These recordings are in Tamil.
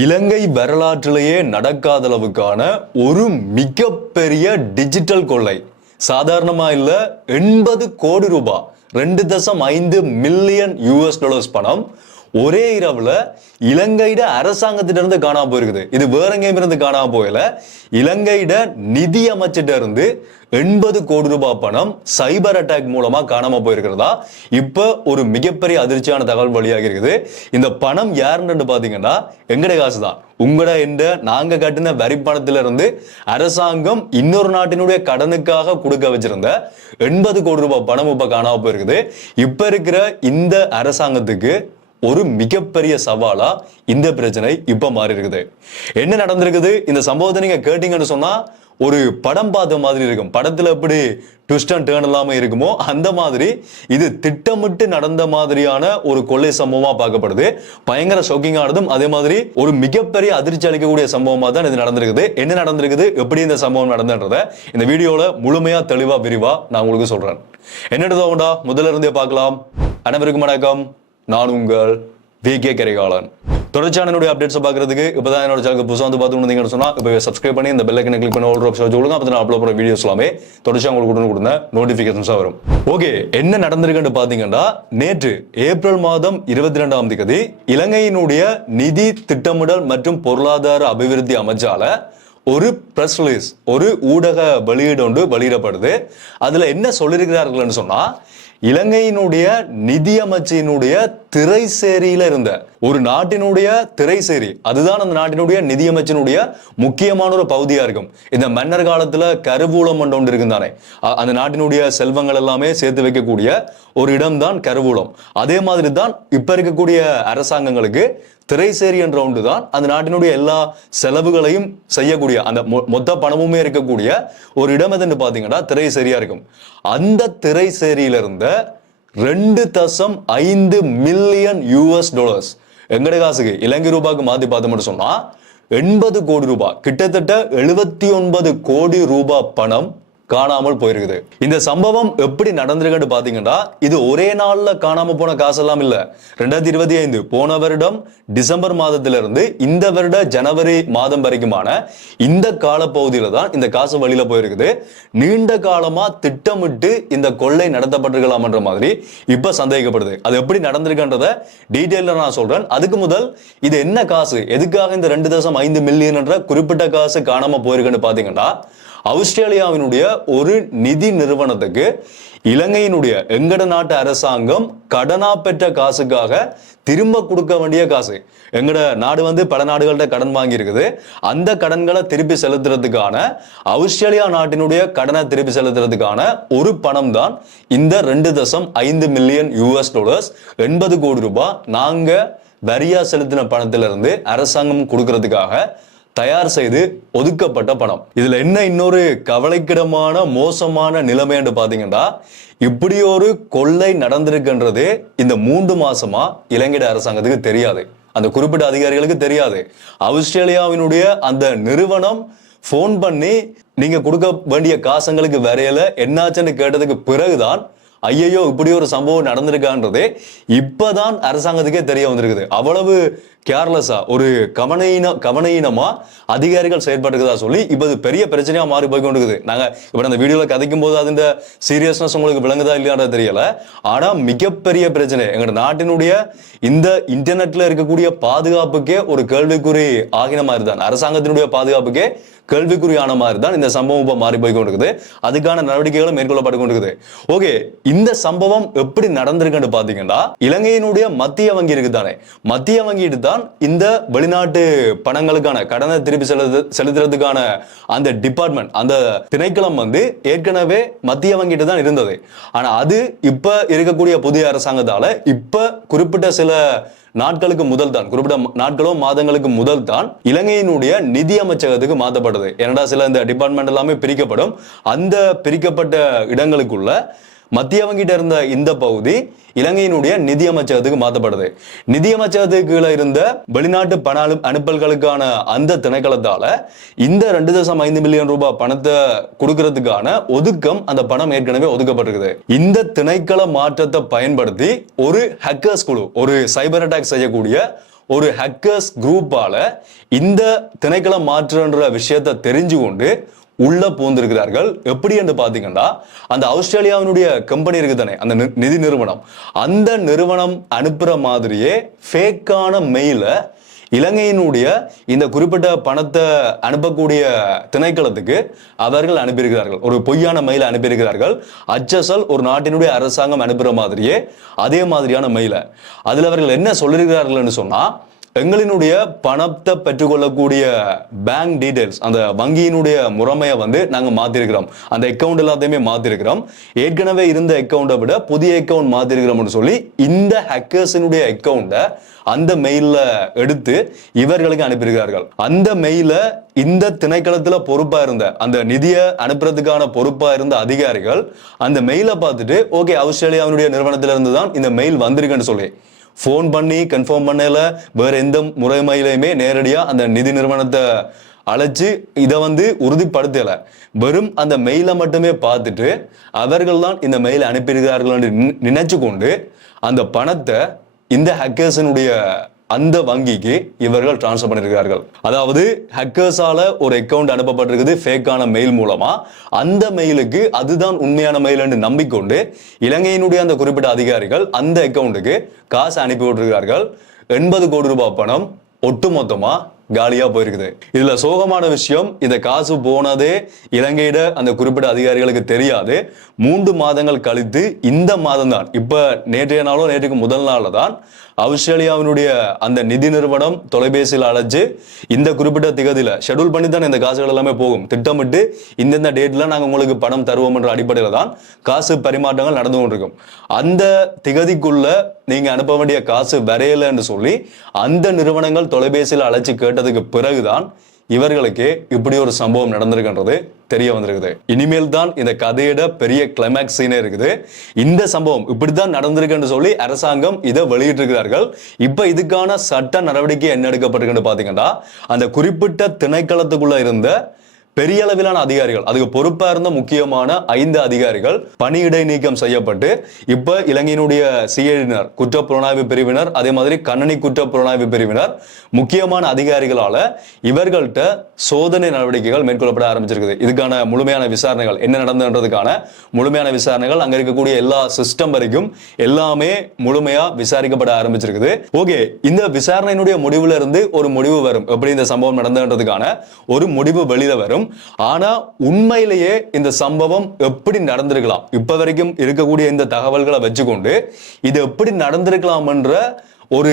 இலங்கை வரலாற்றிலேயே நடக்காத அளவுக்கான ஒரு மிகப்பெரிய டிஜிட்டல் கொள்ளை. சாதாரணமா இல்ல, 80 கோடி ரூபாய், 2.5 மில்லியன் US பணம் ஒரே இரவுல இலங்கையிட அரசாங்கத்திட்ட காணாம போயிருக்குது. இது வேற எங்கேயும் இருந்து காணாம போகல, இலங்கையிட நிதி அமைச்சிட்ட இருந்து 80 கோடி ரூபாய் பணம் சைபர் அட்டாக் மூலமா காணாம போயிருக்கிறதா இப்ப ஒரு மிகப்பெரிய அதிர்ச்சியான தகவல் வழியாக இருக்குது. இந்த பணம் யாருன்னு பாத்தீங்கன்னா எங்கட காசு தான். உங்களோட என்ற நாங்க கட்டின வரி பணத்தில இருந்து அரசாங்கம் இன்னொரு நாட்டினுடைய கடனுக்காக கொடுக்க வச்சிருந்த 80 கோடி ரூபாய் பணம் இப்ப காணாம போயிருக்குது. இப்ப இருக்கிற இந்த அரசாங்கத்துக்கு ஒரு மிகப்பெரிய சவாலா இந்த பிரச்சனை இப்ப மாறி இருக்குது. என்ன நடந்திருக்குது இந்த சம்பவத்தை நீங்க கேட்டீங்கன்னு சொன்னா ஒரு படம் பார்த்த மாதிரி இருக்கும். படத்துல எப்படி ட்விஸ்ட் அண்ட் டர்ன் இல்லாம இருக்குமோ அந்த மாதிரி இது திட்டமிட்டு நடந்த மாதிரியான ஒரு கொள்ளை சம்பவமா பார்க்கப்படுது. பயங்கர ஷாக்கிங்கானதும் அதே மாதிரி ஒரு மிகப்பெரிய அதிர்ச்சி அளிக்கக்கூடிய சம்பவமா தான் இது நடந்திருக்குது. என்ன நடந்திருக்குது, எப்படி இந்த சம்பவம் நடந்ததுன்றத இந்த வீடியோல முழுமையா தெளிவா விரிவா நான் உங்களுக்கு சொல்றேன். என்னடா முதல்ல இருந்தே பார்க்கலாம். அனைவருக்கும் வணக்கம். நான் உங்கள் VK கரிகாலன். தொடர்ச்சியான அப்டேட்ஸ் பார்க்கறதுக்கு இப்பதான் என்னோட சேனலுக்கு புதுசாக வந்து பார்த்துட்டு சொன்னா இப்போ சப்ஸ்கிரைப் பண்ணி இந்த பெல் ஐக்கனை கிளிக் பண்ணி ஆல் ஆப்ஷன் சொல்லுங்க. அப்போ நான் அப்லோட் பண்ண வீடியோஸ் எல்லாமே தொடர்ச்சியாக உங்களுக்கு கொடுத்த நோட்டிஃபிகேஷன்ஸாக வரும். ஓகே, என்ன நடந்திருக்குன்னு பார்த்தீங்கன்னா நேற்று ஏப்ரல் மாதம் 22ஆம் தேதி இலங்கையினுடைய நிதி திட்டமிடல் மற்றும் பொருளாதார அபிவிருத்தி அமைச்சால ஒரு பிரஸ் ரிலீஸ், ஒரு ஊடக வெளியீடு ஒன்று வெளியிடப்படுது. அதுல என்ன சொல்லியிருக்கிறார்கள்னு சொன்னா, இலங்கையினுடைய நிதி அமைச்சினுடைய திரைசேரியில இருந்த ஒரு நாட்டினுடைய திரைசேரி, அதுதான் அந்த நாட்டினுடைய நிதியமைச்சினுடைய முக்கியமான ஒரு பகுதியா இருக்கும். இந்த மன்னர் காலத்துல கருவூலம் ஒன்று இருக்கும் தானே, அந்த நாட்டினுடைய செல்வங்கள் எல்லாமே சேர்த்து வைக்கக்கூடிய ஒரு இடம் தான் கருவூலம். அதே மாதிரி தான் இப்ப இருக்கக்கூடிய அரசாங்கங்களுக்கு திரைசேரி என்ற ஒன்று தான் அந்த நாட்டினுடைய எல்லா செலவுகளையும் செய்யக்கூடிய அந்த மொத்த பணமுமே இருக்கக்கூடிய ஒரு இடம் எதுன்னு பாத்தீங்கன்னா திரைசேரியா இருக்கும். அந்த திரைசேரியில இருந்த 2.5 மில்லியன் US எங்கட காசுக்கு இலங்கை ரூபாய்க்கு மாத்தி பார்த்தோம்னு சொன்னா 80 கோடி ரூபாய், கிட்டத்தட்ட 79 கோடி ரூபாய் பணம் காணாமல் போயிருக்குது. இந்த சம்பவம் எப்படி நடந்திருக்குன்னு பாத்தீங்கன்னா இது ஒரே நாள்ல காணாம போன காசெல்லாம் இல்ல. 2025 போன வருடம் டிசம்பர் மாதத்திலிருந்து இந்த வருட ஜனவரி மாதம் வரைக்குமான இந்த காலப்பகுதியில தான் இந்த காசு வழியில போயிருக்குது. நீண்ட காலமா திட்டமிட்டு இந்த கொள்ளை நடத்தப்பட்டிருக்கலாம் என்ற மாதிரி இப்ப சந்தேகிக்கப்படுது. அது எப்படி நடந்திருக்குன்றத டீடைல்ல நான் சொல்றேன். அதுக்கு முதல் இது என்ன காசு, எதுக்காக இந்த 2.5 மில்லியன் என்ற குறிப்பிட்ட காசு காணாம போயிருக்குன்னு பாத்தீங்கன்னா, ஆஸ்திரேலியாவினுடைய ஒரு நிதி நிறுவனத்துக்கு இலங்கையினுடைய எங்கட நாட்டு அரசாங்கம் கடனா பெற்ற காசுக்காக திரும்ப கொடுக்க வேண்டிய காசு. எங்கட நாடு பல நாடுகள்கிட்ட கடன் வாங்கி இருக்குது. அந்த கடன்களை திருப்பி செலுத்துறதுக்கான ஆஸ்திரேலியா நாட்டினுடைய கடனை திருப்பி செலுத்துறதுக்கான ஒரு பணம் தான் இந்த 2.5 மில்லியன் US 80 கோடி ரூபாய் நாங்க வரியா செலுத்தின பணத்திலிருந்து அரசாங்கம் கொடுக்கறதுக்காக தயார் செய்து ஒதுக்கப்பட்ட பணம். இதுல என்ன இன்னொரு கவலைக்கிடமான மோசமான நிலைமை என்று பாத்தீங்கன்னா, இப்படி ஒரு கொள்ளை நடந்திருக்கின்றது இந்த 3 மாசமா இலங்கை அரசாங்கத்துக்கு தெரியாது, அந்த குறிப்பிட்ட அதிகாரிகளுக்கு தெரியாது. ஆஸ்திரேலியாவினுடைய அந்த நிறுவனம் போன் பண்ணி நீங்க கொடுக்க வேண்டிய காசுங்களுக்கு வரையில என்னாச்சுன்னு கேட்டதுக்கு பிறகுதான் ஐயோ இப்படி ஒரு சம்பவம் நடந்திருக்கான்றதே இப்பதான் அரசாங்கத்துக்கே தெரிய வந்திருக்குது. அவ்வளவு கேர்லெஸ்ஸா ஒரு கவனஈனமா அதிகாரிகள் செயற்பட்டுக்குதா சொல்லி இப்ப இது பெரிய பிரச்சனையா மாறி போய் கொண்டிருக்குது. நாங்க இப்ப அந்த வீடியோல கதைக்கும் போது அது இந்த சீரியஸ்னஸ் உங்களுக்கு விளங்குதா இல்லையான்றது தெரியல. ஆனா மிகப்பெரிய பிரச்சனை எங்க நாட்டினுடைய இந்த இன்டர்நெட்ல இருக்கக்கூடிய பாதுகாப்புக்கே ஒரு கேள்விக்குறி ஆகின மாதிரி தான், அரசாங்கத்தினுடைய பாதுகாப்புக்கே கேள்விக்குறியான மாதிரி தான் இந்த சம்பவம் இப்ப மாறி போய் கொண்டிருக்குது. அதுக்கான நடவடிக்கைகளும் மேற்கொள்ளப்பட்டு கொண்டிருக்குது. ஓகே, இந்த சம்பவம் எப்படி நடந்திருக்குன்னு பாத்தீங்கன்னா, இலங்கையினுடைய மத்திய வங்கி இருக்குதானே, மத்திய வங்கிட்டு தான் இந்த வெளிநாட்டு பணங்களுக்கான கடனை திருப்பி செலுத்துறதுக்கான அந்த டிபார்ட்மெண்ட், அந்த திணைக்களம் ஏற்கனவே மத்திய வங்கிட்டு தான் இருந்தது. ஆனா அது இப்ப இருக்கக்கூடிய புதிய அரசாங்கத்தால இப்ப குறிப்பிட்ட சில நாட்களுக்கு முதல் தான், குறிப்பிட்ட நாட்களோ மாதங்களுக்கு முதல் தான் இலங்கையினுடைய நிதி அமைச்சகத்துக்கு மாற்றப்பட்டது. ஏன்னா சில இந்த டிபார்ட்மெண்ட் எல்லாமே பிரிக்கப்படும். அந்த பிரிக்கப்பட்ட இடங்களுக்குள்ள மத்திய வங்கிட்ட இருந்த இந்த பகுதி இலங்கையினுடைய நிதி அமைச்சகத்துக்கு மாற்றப்படுது. நிதி அமைச்சகத்துக்குள்ள இருந்த வெளிநாட்டு பண அனுப்பல்களுக்கான அந்த திணைக்களத்தால இந்த 2.5 மில்லியன் ரூபாய் பணத்தை கொடுக்கறதுக்கான ஒதுக்கம், அந்த பணம் ஏற்கனவே ஒதுக்கப்பட்டிருக்குது. இந்த திணைக்கள மாற்றத்தை பயன்படுத்தி ஒரு ஹேக்கர்ஸ் குழு, ஒரு சைபர் அட்டாக் செய்யக்கூடிய ஒரு ஹேக்கர்ஸ் குரூப்பால இந்த திணைக்களம் மாற்றுன்ற விஷயத்தை தெரிஞ்சு கொண்டு உள்ள பூந்திருக்கிறார்கள். எப்படி என்று பாத்தீங்கன்னா, அந்த ஆஸ்திரேலியாவினுடைய கம்பெனி இருக்குதானே, அந்த நிதி நிறுவனம், அந்த நிறுவனம் அனுப்புற மாதிரியே ஃபேக்கான மெயில இலங்கையினுடைய இந்த குறிப்பிட்ட பணத்தை அனுப்பக்கூடிய திணைக்களத்துக்கு அவர்கள் அனுப்பியிருக்கிறார்கள். ஒரு பொய்யான மெயில அனுப்பியிருக்கிறார்கள். HSL ஒரு நாட்டினுடைய அரசாங்கம் அனுப்புற மாதிரியே அதே மாதிரியான மெயில. அதுல அவர்கள் என்ன சொல்லியிருக்கிறார்கள் சொன்னா, எங்களினுடைய பணத்தை பெற்றுக்கொள்ளக்கூடிய பேங்க் டீடைல்ஸ், அந்த வங்கியினுடைய முறைமையை நாங்க மாத்திருக்கிறோம், அந்த அக்கௌண்ட் எல்லாத்தையுமே மாத்திருக்கிறோம், ஏற்கனவே இருந்த அக்கௌண்ட்டை விட புதிய அக்கௌண்ட் மாத்திருக்கிறோம்னு சொல்லி இந்த ஹேக்கர்ஸினுடைய அக்கௌண்ட்டை அந்த மெயில எடுத்து இவர்களுக்கு அனுப்பியிருக்கிறார்கள். அந்த மெயில இந்த திணைக்களத்துல பொறுப்பா இருந்த, அந்த நிதியை அனுப்புறதுக்கான பொறுப்பா இருந்த அதிகாரிகள் அந்த மெயிலை பார்த்துட்டு, ஓகே ஆஸ்திரேலியாவினுடைய நிறுவனத்திலிருந்து தான் இந்த மெயில் வந்திருக்குன்னு சொல்லி போன் பண்ணி கன்ஃபார்ம் பண்ணல, வேற எந்த முறைமையிலுமே நேரடியா அந்த நிதி நிறுவனத்தை அழைச்சு இதை உறுதிப்படுத்தல. வெறும் அந்த மெயிலை மட்டுமே பார்த்துட்டு அவர்கள் தான் இந்த மெயில் அனுப்பியிருக்கிறார்கள் நினைச்சு கொண்டு அந்த பணத்தை இந்த ஹேக்கர்ஸினுடைய அந்த வங்கிக்கு இவர்கள் டிரான்ஸ்ஃபர் பண்ணிருக்கிறார்கள். அதாவது ஹேக்கர்ஸால ஒரு அக்கவுண்ட் அனுப்பப்பட்டிருக்குது ஃபேக்கான மெயில் மூலமா. அந்த மெயிலுக்கு அதுதான் உண்மையான மெயில் என்று நம்பிக்கொண்டு இலங்கையினுடைய அந்த குறிப்பிட்ட அதிகாரிகள் அந்த அக்கவுண்டுக்கு காசு அனுப்பி விட்டுருக்கிறார்கள். 80 கோடி ரூபாய் பணம் ஒட்டுமொத்தமா காலியா போயிருக்குது. இதுல சோகமான விஷயம், இந்த காசு போனதே இலங்கையிட அந்த குறிப்பிட்ட அதிகாரிகளுக்கு தெரியாது. 3 மாதங்கள் கழித்து இந்த மாதம் தான், இப்ப நேற்றைய நாளோ நேற்றுக்கு முதல் நாள்ல தான் ஆஸ்திரேலியாவினுடைய அந்த நிதி நிறுவனம் தொலைபேசியில் அழைச்சு இந்த குறிப்பிட்ட திகதியில ஷெட்யூல் பண்ணி தான் இந்த காசுகள் எல்லாமே போகும், திட்டமிட்டு இந்தந்த டேட்ல நாங்க உங்களுக்கு பணம் தருவோம் என்ற அடிப்படையில தான் காசு பரிமாற்றங்கள் நடந்து கொண்டிருக்கும். அந்த திகதிக்குள்ள நீங்க அனுப்ப வேண்டிய காசு வரையலன்னு சொல்லி அந்த நிறுவனங்கள் தொலைபேசியில் அழைச்சு கேட்டதுக்கு பிறகுதான் இவர்களுக்கு இப்படி ஒரு சம்பவம் நடந்திருக்கின்றது தெரிய வந்திருக்குது. இனிமேல் தான் இந்த கதையோட பெரிய கிளைமேக்ஸ் சீனே இருக்குது. இந்த சம்பவம் இப்படித்தான் நடந்திருக்குன்னு சொல்லி அரசாங்கம் இதை வெளியிட்டு இருக்கிறார்கள். இப்ப இதுக்கான சட்ட நடவடிக்கை என்ன எடுக்கப்பட்டிருக்குன்னு பாத்தீங்கன்னா, அந்த குறிப்பிட்ட திணைக்களத்துக்குள்ள இருந்த பெரிய அளவிலான அதிகாரிகள், அதுக்கு பொறுப்பா இருந்த முக்கியமான 5 அதிகாரிகள் பணியிடை நீக்கம் செய்யப்பட்டு இப்ப இலங்கையினுடைய சிஐடியினர், குற்றப்புலனாய்வு பிரிவினர், அதே மாதிரி கணனி குற்றப்புலனாய்வு பிரிவினர், முக்கியமான அதிகாரிகளால இவர்கள்ட்ட சோதனை நடவடிக்கைகள் மேற்கொள்ளப்பட ஆரம்பிச்சிருக்குது. இதுக்கான முழுமையான விசாரணைகள் என்ன நடந்ததுன்றதுக்கான முழுமையான விசாரணைகள் அங்க இருக்கக்கூடிய எல்லா சிஸ்டம் வரைக்கும் எல்லாமே முழுமையா விசாரிக்கப்பட ஆரம்பிச்சிருக்குது. ஓகே, இந்த விசாரணையினுடைய முடிவுல இருந்து ஒரு முடிவு வரும், எப்படி இந்த சம்பவம் நடந்ததுன்றதுக்கான ஒரு முடிவு வெளியில வரும். ஆனா உண்மையிலேயே இந்த சம்பவம் எப்படி நடந்திருக்கலாம், இப்ப வரைக்கும் இருக்கக்கூடிய இந்த தகவல்களை வச்சுக்கொண்டு இது எப்படி நடந்திருக்கலாம் என்ற ஒரு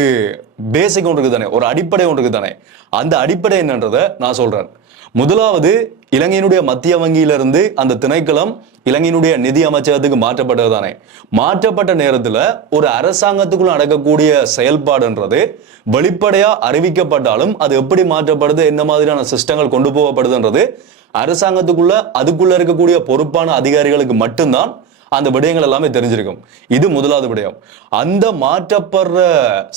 பேசிக் ஒன்று இருக்குதானே, ஒரு அடிப்படை ஒன்று இருக்குதானே, அந்த அடிப்படை என்னன்றதை நான் சொல்றேன். முதலாவது, இலங்கையினுடைய மத்திய வங்கியிலிருந்து அந்த திணைக்களம் இலங்கையினுடைய நிதி அமைச்சகத்துக்கு மாற்றப்பட்டது தானே. மாற்றப்பட்ட நேரத்துல ஒரு அரசாங்கத்துக்குள்ள நடக்கக்கூடிய செயல்பாடுன்றது வெளிப்படையா அறிவிக்கப்பட்டாலும் அது எப்படி மாற்றப்படுது, என்ன மாதிரியான சிஸ்டங்கள் கொண்டு போகப்படுதுன்றது அரசாங்கத்துக்குள்ள அதுக்குள்ள இருக்கக்கூடிய பொறுப்பான அதிகாரிகளுக்கு மட்டும்தான் அந்த விடயங்கள் எல்லாமே தெரிஞ்சிருக்கும். இது முதலாவது விடயம். அந்த மாற்றப்படுற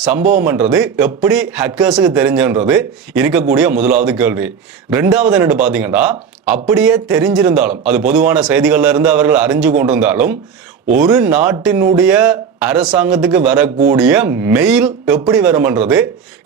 சம்பவம்ன்றது எப்படி ஹேக்கர்ஸுக்கு தெரிஞ்சன்றது இருக்கக்கூடிய முதலாவது கேள்வி. ரெண்டாவது என்னன்னு பாத்தீங்கன்னா, அப்படியே தெரிஞ்சிருந்தாலும், அது பொதுவான செய்திகள்ல இருந்து அவர்கள் அறிஞ்சு கொண்டிருந்தாலும், ஒரு நாட்டினுடைய அரசாங்கத்துக்கு வரக்கூடிய மெயில் எப்படி வரும்ன்றது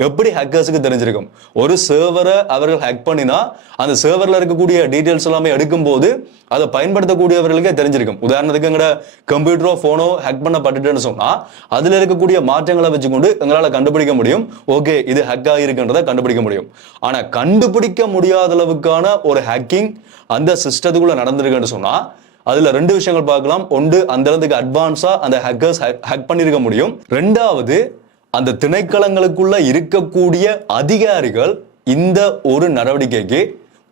எப்படி ஹேக்கர்ஸுக்கு தெரிஞ்சிருக்கும். ஒரு சர்வரை அவர்கள் ஹேக் பண்ணினா அந்த சர்வர்ல இருக்கக்கூடிய டீடைல்ஸ் எல்லாமே எடுக்கும் போது அதை பயன்படுத்தக்கூடியவர்களுக்கே தெரிஞ்சிருக்கும். உதாரணத்துக்கு எங்கட கம்ப்யூட்டரோ போனோ ஹேக் பண்ணப்பட்டுன்னு சொன்னா அதுல இருக்கக்கூடிய மாற்றங்களை வச்சுக்கொண்டு எங்களால கண்டுபிடிக்க முடியும், ஓகே இது ஹேக் ஆகிருக்குன்றதை கண்டுபிடிக்க முடியும். ஆனா கண்டுபிடிக்க முடியாத அளவுக்கான ஒரு ஹேக்கிங் அந்த சிஸ்டத்துக்குள்ள நடந்திருக்குன்னு சொன்னா அதுல 2 விஷயங்கள் பார்க்கலாம். ஒன்று, அந்த அளவுக்கு அட்வான்ஸா அந்த ஹேக்கர்ஸ் ஹேக் பண்ணிருக்க முடியும். ரெண்டாவது, அந்த திணைக்களங்களுக்குள்ள இருக்கக்கூடிய அதிகாரிகள் இந்த ஒரு நடவடிக்கைக்கு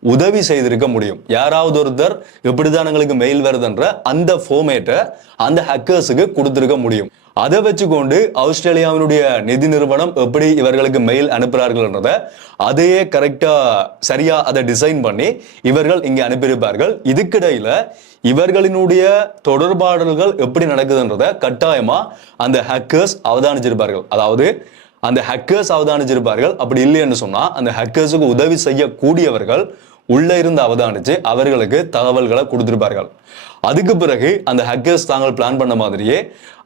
உதவி செய்திருக்க முடியும். யாராவது ஒருத்தர் இப்படிதான் எங்களுக்கு மெயில் வருதுன்ற அந்த ஃபார்மேட்டை அந்த ஹேக்கர்ஸுக்கு கொடுத்திருக்க முடியும். அதை வச்சுக்கொண்டு ஆஸ்திரேலியாவினுடைய நிதி நிறுவனம் எப்படி இவர்களுக்கு மெயில் அனுப்புறார்கள்ன்றத அதையே கரெக்டா சரியா அதை டிசைன் பண்ணி இவர்கள் இங்கே அனுப்பியிருப்பார்கள். இதுக்கிடையில இவர்களினுடைய தொடர்பாடல்கள் எப்படி நடக்குதுன்றத கட்டாயமா அந்த ஹேக்கர்ஸ் அவதானிச்சிருப்பார்கள். அதாவது அந்த ஹேக்கர்ஸ் அவதானிச்சிருப்பார்கள். அப்படி இல்லைன்னு சொன்னா அந்த ஹேக்கர்ஸுக்கு உதவி செய்யக்கூடியவர்கள் உள்ள இருந்து அவதானிச்சு அவர்களுக்கு தகவல்களை கொடுத்திருப்பார்கள். அதுக்கு பிறகு அந்த ஹேக்கர்ஸ் தாங்கள் பிளான் பண்ண மாதிரியே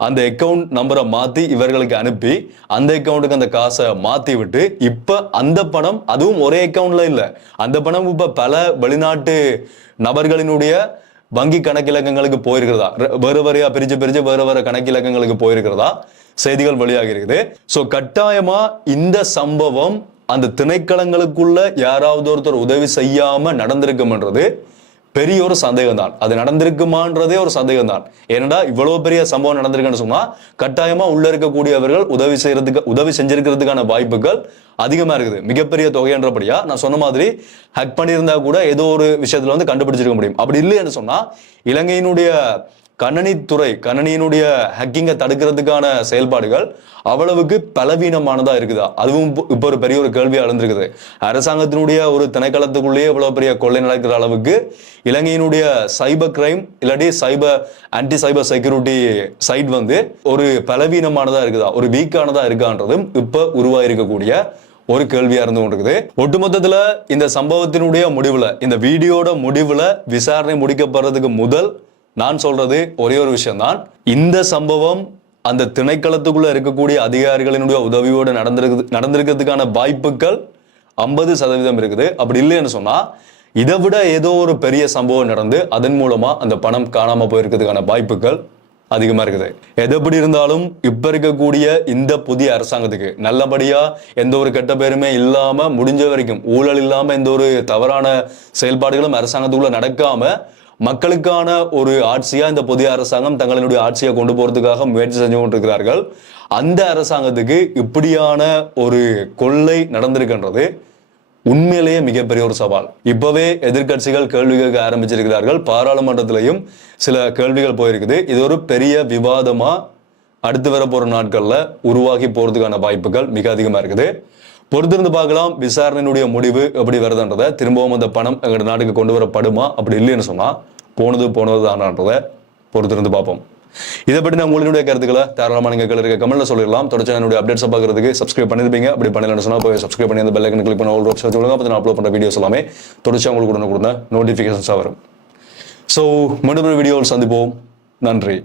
அந்த அக்கௌண்ட் நம்பரை மாத்தி இவர்களுக்கு அனுப்பி அந்த அக்கௌண்ட்டுக்கு அந்த காசை மாத்தி விட்டு இப்ப அந்த பணம் அதுவும் ஒரே அக்கௌண்ட்ல இல்ல, அந்த பணம் இப்ப பல வெளிநாட்டு நபர்களினுடைய வங்கி கணக்கிலக்கங்களுக்கு போயிருக்கிறதா, வேறு வேறையா பிரிச்சு வேறு கணக்கிலக்கங்களுக்கு போயிருக்கிறதா செய்திகள் வெளியாகி இருக்குது. சோ கட்டாயமா இந்த சம்பவம் அந்த திணைக்களங்களுக்குள்ள யாராவது ஒருத்தர் உதவி செய்யாம நடந்திருக்கும்ன்றது பெரிய ஒரு சந்தேகம் தான். அது நடந்திருக்குமான்றதே ஒரு சந்தேகம் தான். ஏன்னா இவ்வளவு பெரிய சம்பவம் நடந்திருக்குன்னு சொன்னா கட்டாயமா உள்ள இருக்கக்கூடியவர்கள் உதவி செஞ்சிருக்கிறதுக்கான வாய்ப்புகள் அதிகமா இருக்குது. மிகப்பெரிய தொகைன்றபடியா நான் சொன்ன மாதிரி ஹேக் பண்ணியிருந்தா கூட ஏதோ ஒரு விஷயத்துல வந்து கண்டுபிடிச்சிருக்க முடியும். அப்படி இல்லைன்னு சொன்னா இலங்கையினுடைய கணனியினுடைய ஹேக்கிங்கை தடுக்கிறதுக்கான செயல்பாடுகள் அவ்வளவுக்கு பலவீனமானதா இருக்குதா, அதுவும் இப்போ ஒரு பெரிய ஒரு கேள்வியா எழுந்திருக்குது. அரசாங்கத்தினுடைய ஒரு திணைக்களத்துக்குள்ளேயே இவ்வளவு பெரிய கொள்ளை நடக்கிற அளவுக்கு இலங்கையினுடைய சைபர் கிரைம் இல்லாட்டி ஆன்டி சைபர் செக்யூரிட்டி சைட் வந்து ஒரு பலவீனமானதா இருக்குதா, ஒரு வீக்கானதா இருக்கான்றதும் இப்ப உருவாயிருக்கக்கூடிய ஒரு கேள்வியா இருந்து கொண்டிருக்குது. ஒட்டுமொத்தத்துல இந்த சம்பவத்தினுடைய முடிவுல, இந்த வீடியோட முடிவுல விசாரணை முடிக்கப்படுறதுக்கு முதல் நான் சொல்றது ஒரே ஒரு விஷயம் தான். இந்த சம்பவம் அந்த திணைக்களத்துக்குள்ள இருக்கக்கூடிய அதிகாரிகளினுடைய உதவியோடு நடந்திருக்கிறதுக்கான வாய்ப்புகள் 50% இருக்குது. அப்படி இல்லைன்னு சொன்னா இதை விட ஏதோ ஒரு பெரிய சம்பவம் நடந்து அதன் மூலமா அந்த பணம் காணாம போயிருக்கிறதுக்கான வாய்ப்புகள் அதிகமா இருக்குது. எதப்படி இருந்தாலும் இப்ப இருக்கக்கூடிய இந்த புதிய அரசாங்கத்துக்கு நல்லபடியா எந்த ஒரு கெட்ட பேருமே இல்லாம, முடிஞ்ச வரைக்கும் ஊழல் இல்லாம எந்த ஒரு தவறான செயல்பாடுகளும் அரசாங்கத்துக்குள்ள நடக்காம மக்களுக்கான ஒரு ஆட்சியா இந்த புதிய அரசாங்கம் தங்களினுடைய ஆட்சியை கொண்டு போறதுக்காக முயற்சி செஞ்சு கொண்டிருக்கிறார்கள். அந்த அரசாங்கத்துக்கு இப்படியான ஒரு கொள்ளை நடந்திருக்கின்றது உண்மையிலேயே மிகப்பெரிய ஒரு சவால். இப்பவே எதிர்கட்சிகள் கேள்வி கேட்க ஆரம்பிச்சிருக்கிறார்கள். பாராளுமன்றத்திலையும் சில கேள்விகள் போயிருக்குது. இது ஒரு பெரிய விவாதமா அடுத்து வர போற நாட்கள்ல உருவாகி போறதுக்கான வாய்ப்புகள் மிக அதிகமா இருக்குது. பொறுத்திருந்து பார்க்கலாம் விசாரணையினுடைய முடிவு எப்படி வருதுன்றதை. திரும்பவும் அந்த பணம் எங்களோட நாட்டுக்கு கொண்டு வரப்படுமா, அப்படி இல்லைன்னு சொன்னா போனது தானன்றதை பொறுத்திருந்து பார்ப்போம். இதை பற்றி நான் உங்களுடைய கருத்துக்களை தாராளமாக நீங்கள் இருக்க கமெண்ட்ல சொல்லிடலாம். தொடர்ச்சி என்னுடைய அப்டேட்ஸ் பார்க்கறதுக்கு சப்ஸ்கிரைப் பண்ணிருப்பீங்க. அப்படி பண்ணலன்னு சொன்னா போய் சப்ஸ்கிரைப் பண்ணி அந்த பெல் ஐக்கன் கிளிக் பண்ண ஆல் ஆப்ஷன் சொல்லுங்க. அப்போ நான் அப்லோட் பண்ற வீடியோஸ் எல்லாமே தொடர்ச்சி உங்களுக்கு கொடுத்த நோட்டிஃபிகேஷன்ஸாக வரும். ஸோ மீண்டும் ஒரு வீடியோவில் சந்திப்போம். நன்றி.